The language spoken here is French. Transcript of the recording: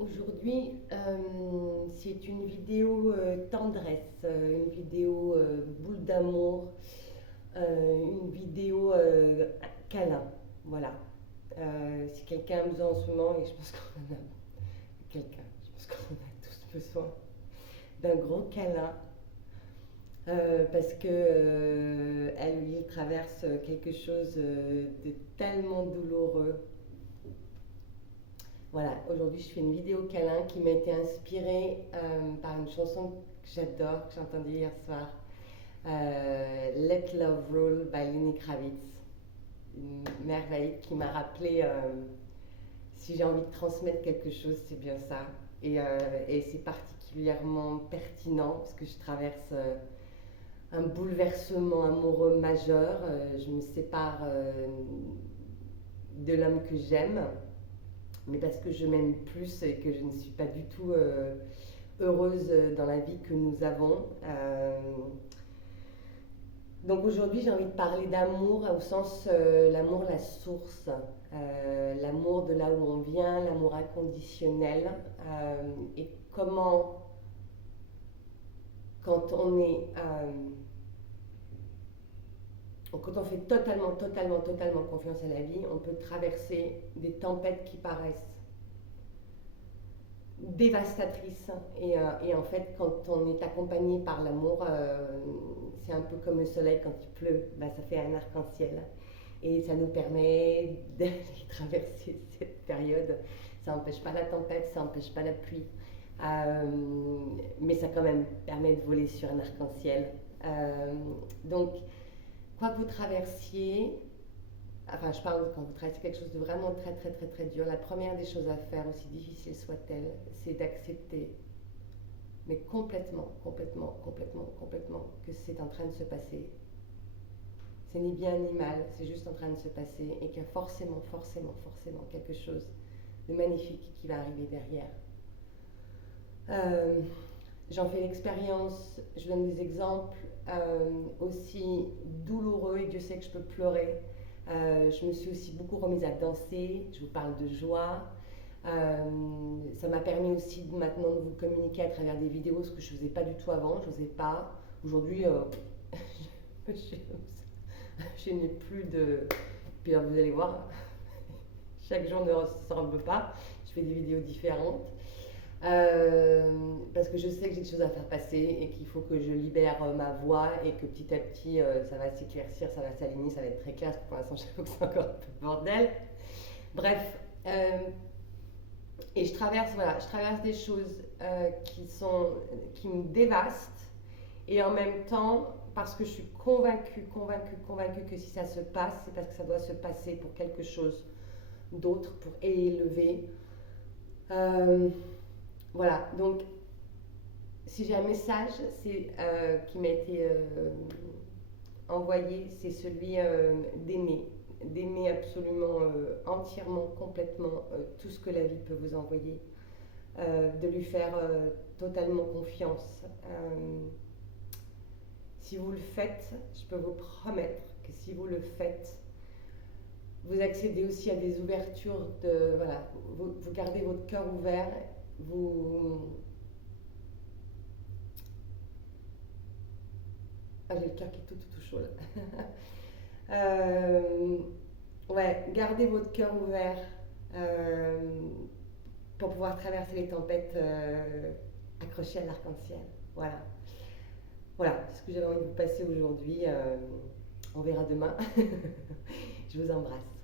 Aujourd'hui, c'est une vidéo tendresse, une vidéo boule d'amour, une vidéo câlin. Voilà. Si quelqu'un a besoin en ce moment, et je pense qu'on en a quelqu'un, je pense qu'on a tous besoin d'un gros câlin, parce que elle ou il traverse quelque chose de tellement douloureux. Voilà, aujourd'hui je fais une vidéo câlin qui m'a été inspirée par une chanson que j'adore, que j'ai entendue hier soir, Let Love Rule by Lenny Kravitz. Une merveille qui m'a rappelé, si j'ai envie de transmettre quelque chose, c'est bien ça. Et c'est particulièrement pertinent parce que je traverse un bouleversement amoureux majeur. Je me sépare de l'homme que j'aime, mais parce que je m'aime plus et que je ne suis pas du tout heureuse dans la vie que nous avons. Donc aujourd'hui, j'ai envie de parler d'amour au sens l'amour, la source, l'amour de là où on vient, l'amour inconditionnel, et comment, quand on est, quand on fait totalement, totalement, totalement confiance à la vie, on peut traverser des tempêtes qui paraissent dévastatrice. Et en fait, quand on est accompagné par l'amour, c'est un peu comme le soleil quand il pleut, bah, ça fait un arc-en-ciel. Et ça nous permet d'aller traverser cette période. Ça n'empêche pas la tempête, ça n'empêche pas la pluie. Mais ça quand même permet de voler sur un arc-en-ciel. Donc, quoi que vous traversiez, enfin je parle quand vous traversez quelque chose de vraiment très très très très dur, la première des choses à faire, aussi difficile soit-elle, c'est d'accepter, mais complètement, complètement, complètement, complètement, que c'est en train de se passer. C'est ni bien ni mal, c'est juste en train de se passer et qu'il y a forcément, forcément, forcément quelque chose de magnifique qui va arriver derrière. Euh, J'en fais l'expérience, je donne des exemples aussi douloureux, et Dieu sait que je peux pleurer. Je me suis aussi beaucoup remise à danser, je vous parle de joie. Ça m'a permis aussi maintenant de vous communiquer à travers des vidéos, ce que je ne faisais pas du tout avant, je n'osais pas. Aujourd'hui, je n'ai plus de... Puis vous allez voir, chaque jour ne ressemble pas, je fais des vidéos différentes. Parce que je sais que j'ai des choses à faire passer et qu'il faut que je libère ma voix et que petit à petit ça va s'éclaircir, ça va s'aligner, ça va être très clair. Parce que pour l'instant, j'avoue que c'est encore un peu le bordel. Bref, et voilà, je traverse des choses qui me dévastent, et en même temps, parce que je suis convaincue, convaincue, convaincue que si ça se passe, c'est parce que ça doit se passer pour quelque chose d'autre, pour élever. Voilà, donc si j'ai un message qui m'a été envoyé, c'est celui d'aimer absolument, entièrement, complètement tout ce que la vie peut vous envoyer, de lui faire totalement confiance. Si vous le faites, je peux vous promettre que si vous le faites, vous accédez aussi à des ouvertures de... Voilà, vous gardez votre cœur ouvert, vous... Ah, j'ai le cœur qui est tout chaud là. Ouais, gardez votre cœur ouvert euh, pour pouvoir traverser les tempêtes accrochées à l'arc-en-ciel. Voilà. Voilà ce que j'avais envie de vous passer aujourd'hui. On verra demain. Je vous embrasse.